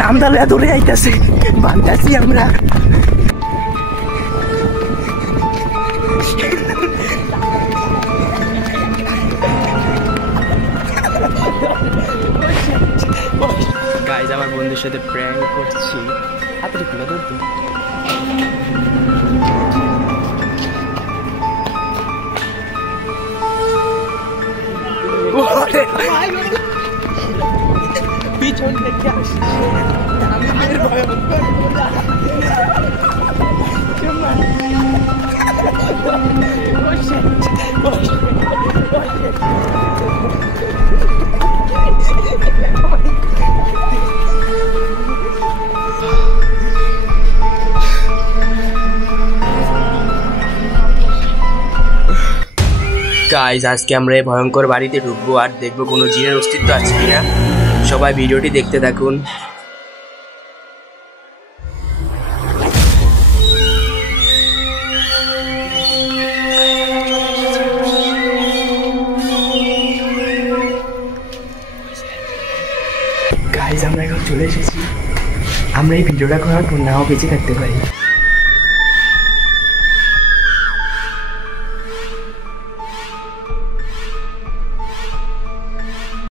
রামদালে ধরে আইতাছে বান্ধাছি আমরা। গাইজ আমার বন্ধুর সাথে প্র্যাঙ্ক করছি, হাতের খুলে ধরতে পিছন থেকে আসছে। গাইজ আজকে আমরা এই ভয়ঙ্কর বাড়িতে ঢুকবো আর দেখবো কোনো জিনের অস্তিত্ব আছে কিনা। সবাই ভিডিওটি দেখতে থাকুন। গাইজ আমরা এখন চলে এসেছি। আমরা এই ভিডিওটা করার পর নাও বেঁচে থাকতে পারি।